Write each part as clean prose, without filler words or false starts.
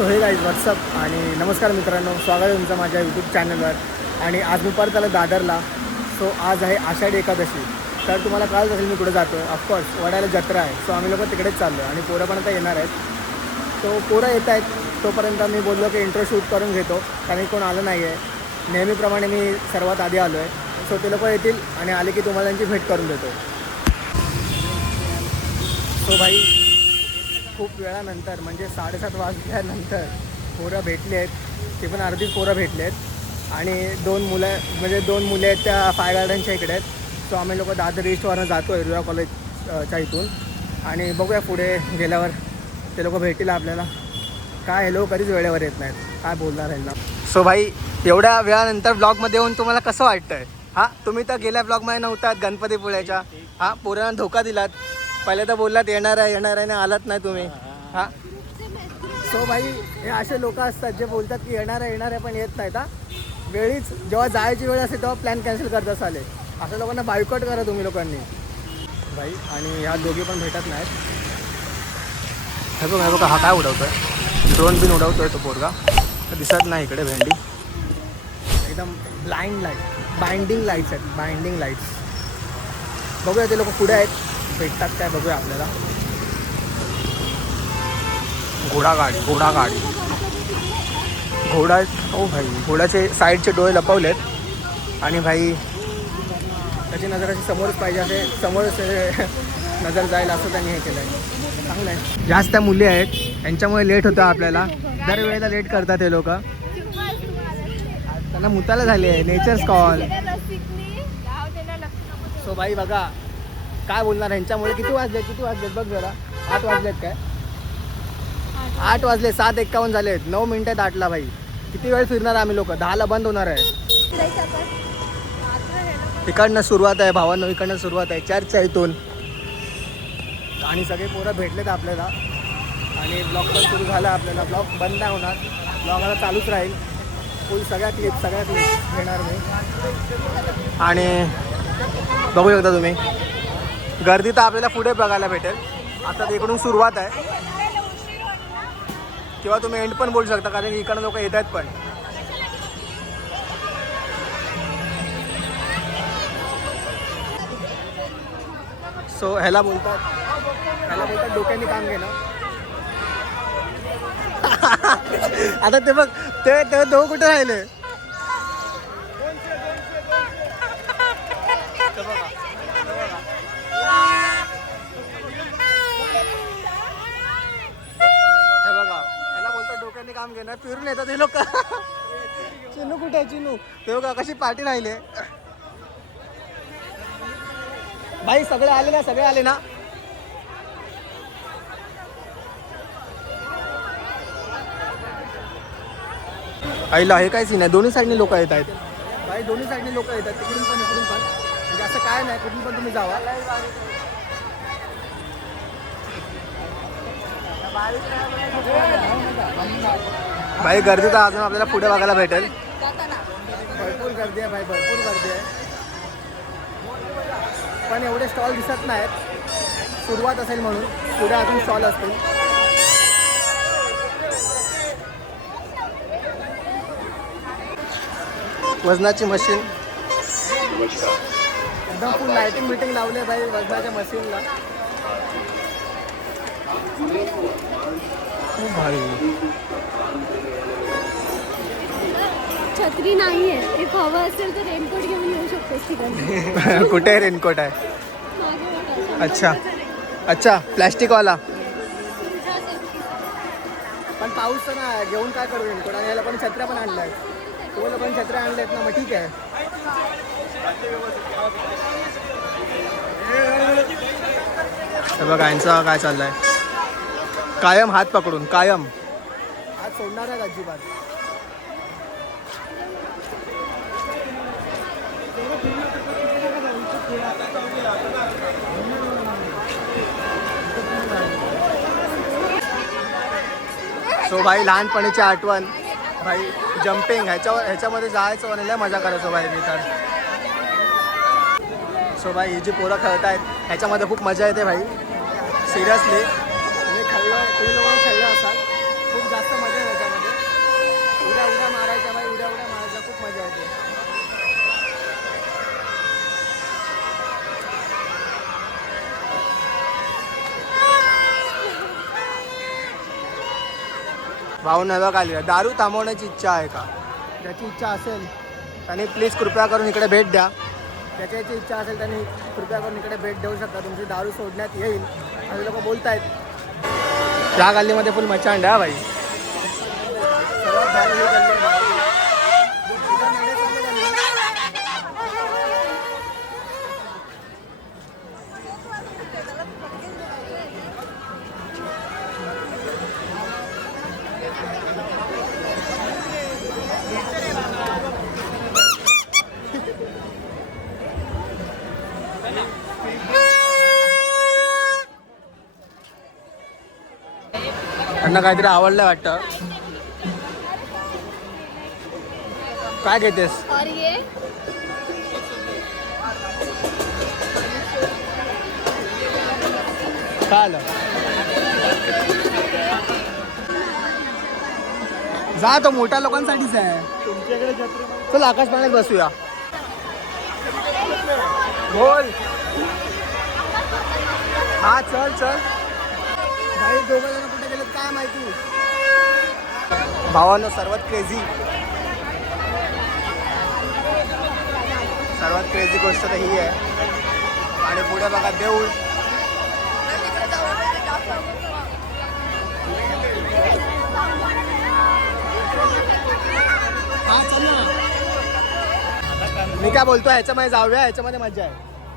So हे guys WhatsApp आणि नमस्कार मित्रांनो, स्वागत आहे तुमचं माझ्या यूट्यूब चॅनलवर. आणि आज मी परत आलो दादरला. सो आज आहे आषाढी एकादशी. तर तुम्हाला कळत असेल मी कुठे जातो आहे. ऑफकोर्स वड्याला जत्रा आहे. सो आम्ही लोक तिकडेच चाललो आणि पोरं पण आता येणार आहेत. सो पोरं येत आहेत तोपर्यंत मी बोललो की इंट्रो शूट करून घेतो, कारण कोण आलं नाही आहे. नेहमीप्रमाणे मी सर्वात आधी आलो आहे. सो ते लोक येतील आणि आले की तुम्हाला त्यांची भेट करून देतो. सो भाई खूप वेळानंतर म्हणजे 7:30 वाजल्यानंतर पोरं भेटली आहेत. ते पण अर्धीच पोरं भेटले आहेत आणि दोन मुले आहेत त्या फाय गार्डनच्या इकडे आहेत. सो आम्ही लोक दादर ईस्टवरनं जातो आहे रुया कॉलेजच्या इथून. आणि बघूया पुढे गेल्यावर ते लोक भेटतील आपल्याला. काय हे लोक कधीच वेळेवर येत नाहीत, काय बोलणार यांना. सो भाई एवढ्या वेळानंतर ब्लॉगमध्ये येऊन तुम्हाला कसं वाटतं आहे? हां, तुम्ही तर गेल्या ब्लॉगमध्ये नव्हतात गणपतीपुळ्याच्या. हां, पोरांना धोका दिलात. पहिले तर बोललात येणार आहे ना, आलात नाही तुम्ही. हां, सो भाई हे असे लोक असतात जे बोलतात की येणार आहे पण येत नाहीत. हां, वेळीच जेव्हा जायची वेळ असते तेव्हा प्लॅन कॅन्सल करता चालेल. अशा लोकांना बायकॉट करा तुम्ही लोकांनी भाई. आणि ह्या दोघी पण भेटत नाहीत. हे बघा हा काय उडवतो आहे, ड्रोन बिन उडवतो आहे तो पोरगा. दिसत नाही इकडे भेंडी. एकदम बाइंडिंग लाईट्स. बघूया ते लोक पुढे आहेत, भेटतात काय बघूया आपल्याला. घोडा ओ भाई, घोड्याचे साईडचे डोळे लपवलेत आणि भाई त्याची नजर अशी समोरच पाहिजे, असे समोरच नजर जाईल असं त्यांनी हे केलं आहे. चांगलं आहे. जास्त त्या मुली आहेत यांच्यामुळे लेट होतं आपल्याला. दरवेळेला लेट करतात हे लोक. त्यांना मुताला झाले आहे नेचर्स कॉल. सो भाई बघा काय बोलणार यांच्यामुळे. किती वाजलेत बघ जरा. 8 वाजलेत काय? 8 वाजले, 7:51 झाले आहेत. 9 मिनिटात 8ला भाई. किती वेळ फिरणार आम्ही लोक? 10ला बंद होणार आहे. इकडनं सुरुवात आहे भावांनो, इकडनं सुरुवात आहे चर्चच्या इथून. आणि सगळे पोरं भेटलेत आपल्याला आणि ब्लॉग पण सुरू झाला आपल्याला. ब्लॉग बंद नाही होणार, ब्लॉग आता चालूच राहील. फुल सगळ्या क्लिप घेणार मी. आणि बघू शकता तुम्ही गर्दी तर आपल्याला पुढे बघायला भेटेल. आता इकडून सुरुवात आहे किंवा तुम्ही एंड पण बोलू शकता, कारण इकडं लोक येत आहेत पण. सो ह्याला बोलतात डोक्याने काम घेणं. आता ते बघ ते दोघं कुठे राहिले. काम घेणार फिरून येतात हे लोक. चिनू कुठे आहे? चिनू ते बघा कशी पार्टी राहिले. भाई सगळे आले ना. आईला हे काय सीन आहे. दोन्ही साईडने लोक येत आहेत भाई. दोन्ही साईडने लोक येतात, तिकडून पण इकडून पण. म्हणजे असं काय नाही, कुठून पण तुम्ही जावा. भाई गर्दी तर अजून आपल्याला पुढे बघायला भेटेल. भरपूर गर्दी आहे भाई, भरपूर गर्दी आहे. पण एवढे स्टॉल दिसत नाहीत. सुरुवात असेल म्हणून पुढे अजून स्टॉल असतील. वजनाची मशीन एकदम फुल लायटिंग बिटिंग लावले भाई वजनाच्या मशीनला. भाई छत्री नाही आहे. एक हवं असेल तर रेनकोट घेऊन येऊ शकतो. कुठे रेनकोट आहे? अच्छा प्लॅस्टिकवाला. पण पाऊस तर ना, घेऊन काय करू रेनकोट? आणि याला पण छत्र्या पण आणल्या आहेत. तो पण छत्र्या आणल्या आहेत ना, मग ठीक आहे. बघा यांचं काय चाललंय. कायम हात पकडून, कायम हात सोडणार आहे अजिबात. सो भाई लहानपणीची आठवण भाई. जम्पिंग ह्याच्यामध्ये जायचं आणि लय मजा करायचो भाई मी तर. सो भाई ही जी पोरं खेळत आहेत ह्याच्यामध्ये खूप मजा येते भाई. सिरियसली तुम्ही लोकांनी खेळलं असाल, खूप जास्त मजा आहे त्याच्यामध्ये. उड्या उड्या मारायच्या भाई, उड्या उड्या मारायच्या, खूप मजा येते. भाऊ नव्या आली आहे. दारू थांबवण्याची इच्छा आहे का? ज्याची इच्छा असेल त्याने प्लीज कृपया करून इकडे भेट द्या. ज्याची इच्छा असेल त्यांनी कृपया करून इकडे भेट देऊ शकता. तुमची दारू सोडण्यात येईल असे लोक बोलत आहेत. त्या गल्लीमध्ये फुल मचांड आहे भाई. सर्वात भारी ही गल्ली आहे भाई. इथं नडे चालले गल्ली. त्यांना काहीतरी आवडलं वाटतं. काय घेतेस? और ये काय आलं? जा, तो मोठ्या लोकांसाठीच आहे. चल आकाश पाण्यात बसूया. बोल. हा चल चल भाई. दोघं जण कुठे गेलेत काय माहिती. भावानं सर्वात क्रेझी गोष्ट तर ही आहे. आणि पुढे बघा देऊळ. हा चल ना. मी काय बोलतो ह्याच्यामध्ये जाऊया, ह्याच्यामध्ये मजा आहे.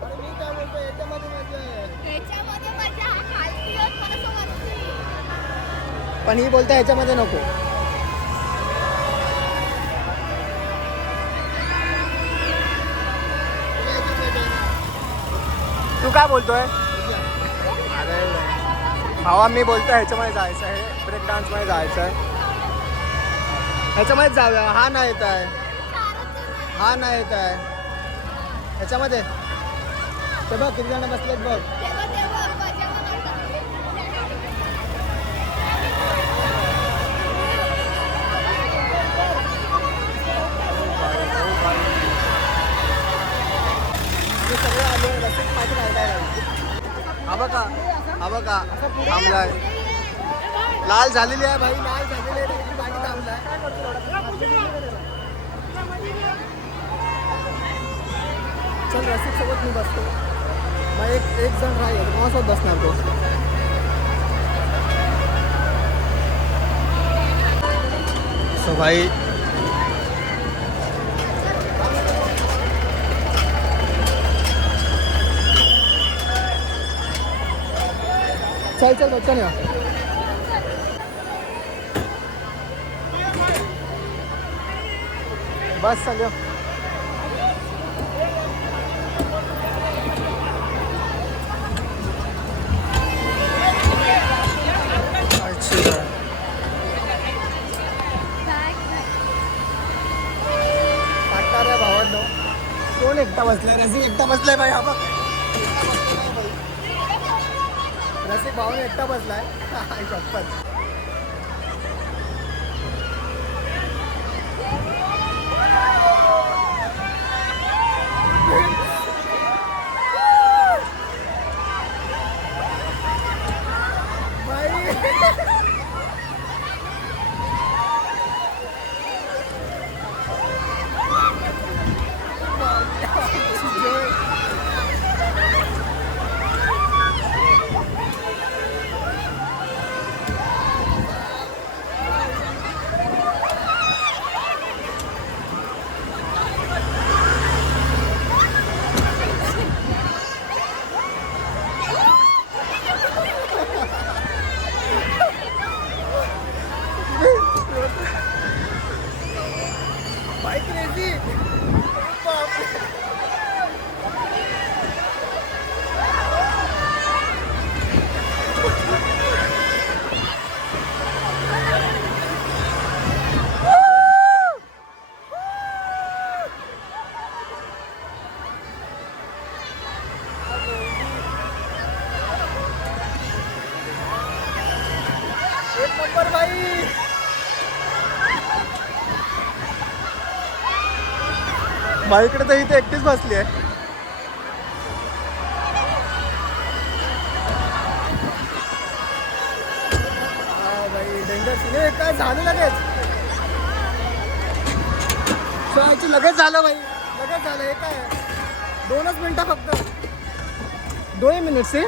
मी काय बोलतो ह्याच्यामध्ये मजा आहे. याच्यामध्ये मजा खालती आणि थोडंसं वरती. पण ही बोलते ह्याच्यामध्ये नको. तू काय बोलतोय? अरे भावा मी बोलतोय ह्याच्यामध्ये जायचं आहे, ब्रेक डान्स मध्ये जायचं आहे. ह्याच्यामध्येच जाऊया. हा नाही येत आहे, हा नाही येत आहे ह्याच्यामध्ये. ते बघ किती जण बसलेत बघ. सगळे आले रस्त्यात पाठी राहिलाय. हा बघा थांबलाय. लाल झालेली आहे भाई, लाल झालेली आहे. पाठी थांबलाय. चल रसिक सोबत मी बसतो. मग एक जण राहील, कोणासोबत बसणार तो? सो भाई चल चल बच्चा नाही. बस चल. भावांनो कोण एकटा बसलाय? रसिक एकटा बसलाय भाई. हा बघ रसिक भावाने एकटा बसलाय. शपथ. नंबर बाई. बाईकडे तर इथे एकटीच बसली आहे. डेंजर सीन काय झालं लगेच. सो लगेच झालं बाई, लगेच झालं. हे काय 2च मिनटं फक्त, 2 मिनिट से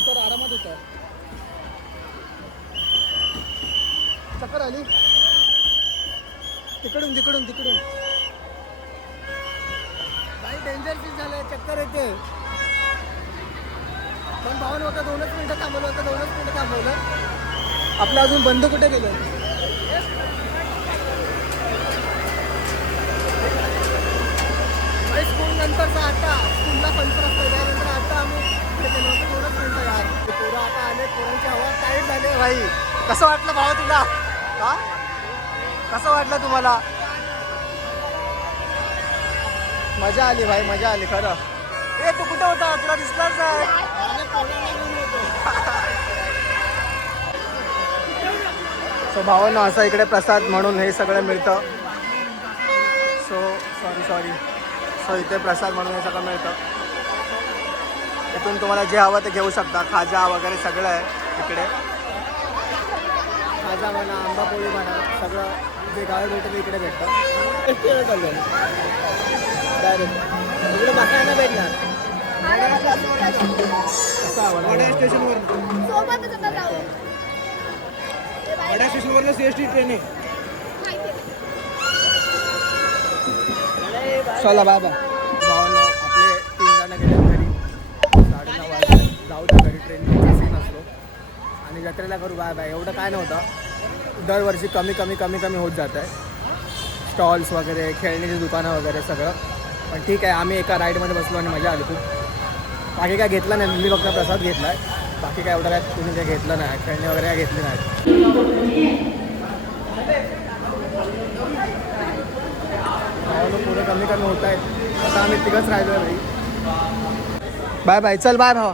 इतर आरामात होतं. चक्कर आली तिकडून तिकडून तिकडून. काही डेंजर सीन झालंय, चक्कर येते. पण भावन होतं 2च मिनटं थांबवलं होतं, 2च मिनटं थांबवलं. आपलं अजून बंद कुठे गेलं. स्कूल नंतरचा आता स्कूलला पंचर असतं, त्यानंतर आता आम्ही इथे गेलो होतो. 2च मिनटं यार. पोरं आता आले, पोरांची हवा टाईट झाली भाई. कसं वाटलं भावा तुला? हा कसं वाटलं तुम्हाला? मजा आली भाई, मजा आली खरं. ए तू कुठे होता? तुला दिसलाच आहे. सो भावांनो असं इकडे प्रसाद म्हणून हे सगळं मिळतं. सॉरी सो इथे प्रसाद म्हणून हे सगळं मिळतं. इथून तुम्हाला जे हवं ते घेऊ शकता. खाजा वगैरे सगळं आहे इकडे. खाजा म्हणा, आंबापोळी म्हणा, सगळं जे गावी भेटतं इकडे भेटतं. डायरेक्ट इकडे बसायला भेटणार. स्टेशनवर वडा स्टेशनवरनं CST ट्रेन आहे. चला बाय बाय. भावांनो आपले 3 जण गेले घरी. 9:30 वाजले. जाऊ द्या घरी, ट्रेनचा सीन असलो आणि जत्रेला करू बाय बाय. एवढं काय नव्हतं. दरवर्षी कमी कमी कमी कमी होत जात आहे. स्टॉल्स वगैरे, खेळण्याची दुकानं वगैरे सगळं. पण ठीक आहे, आम्ही एका राईडमध्ये बसलो आणि मजा आली खूप. बाकी काय घेतलं नाही, मी फक्त प्रसाद घेतला आहे. बाकी काय एवढं काय तुम्ही काही घेतलं नाही, खेळणी वगैरे काय घेतली नाहीत. पुढे कमी कमी होत आहेत. आता आम्ही तिघंच राहिलो आहे भाई. Bye bye. चल बाय भावा.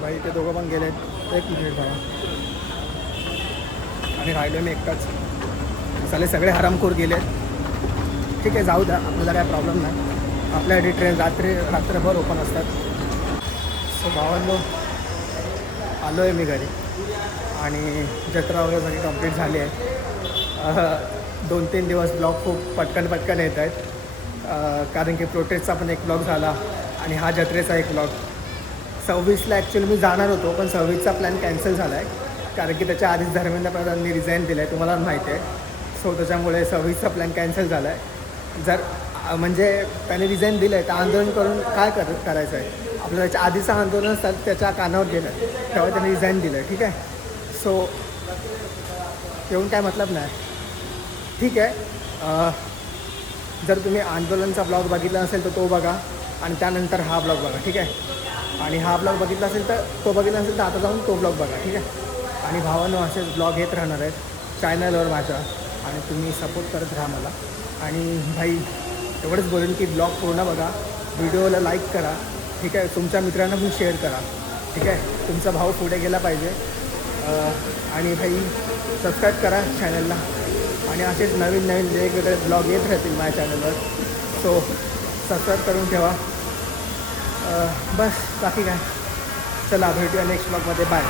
भाई ते दोघं पण गेलेत. 1 मिनिट भावा. आणि राहिलो मी एकटाच. चालेल, सगळे हरामखोर गेलेत. ठीक आहे, जाऊ द्या, आपल्याला काय प्रॉब्लेम नाही. आपल्यासाठी ट्रेन रात्रभर ओपन असतात. सो भावांनो आलो आहे मी घरी आणि जत्रा वगैरे सगळी कंप्लीट झाली आहे. 2-3 दिवस ब्लॉग खूप पटकन येत आहेत. कारण की प्रोटेस्टचा पण एक ब्लॉग झाला आणि हा जत्रेचा एक ब्लॉग. 26ला ॲक्च्युली मी जाणार होतो, पण 26चा प्लॅन कॅन्सल झाला आहे. कारण की त्याच्या आधीच धर्मेंद्र प्रधाननी रिझाईन दिलं आहे, तुम्हाला माहिती आहे. सो त्याच्यामुळे 26चा प्लॅन कॅन्सल झाला आहे. जर म्हणजे त्याने रिझाईन दिलं आहे तर आंदोलन करून काय करायचं आहे. आपलं त्याच्या आधीचं आंदोलन असतात त्याच्या कानावर गेलं तेव्हा त्याने रिझाईन दिलं आहे. ठीक आहे, सो येऊन काय मतलब नाही. ठीक आहे, जर तुम्ही आंदोलनचा ब्लॉग बघितला असेल तर तो बघा आणि त्यानंतर हा ब्लॉग बघा. ठीक आहे, आणि हा ब्लॉग बघितला असेल तर तो बघितला असेल तर आता जाऊन तो ब्लॉग बघा. ठीक आहे, आणि भावांनो असेच ब्लॉग येत राहणार आहेत चॅनलवर माझ्या आणि तुम्ही सपोर्ट करत राहा मला. आणि भाई एवढंच बोलेन की ब्लॉग पूर्ण बघा, व्हिडिओला लाईक करा. ठीक आहे, तुमच्या मित्रांना पण शेअर करा. ठीक आहे, तुमचा भाऊ पुढे गेला पाहिजे. आणि भाई सबस्क्राईब करा चॅनलला आणि असेच नवीन वेगवेगळे ब्लॉग येत राहतील माझ्या चॅनलवर. सो सबस्क्राईब करून ठेवा. बस बाकी काय, चला भेटूया नेक्स्ट ब्लॉगमध्ये. बाय.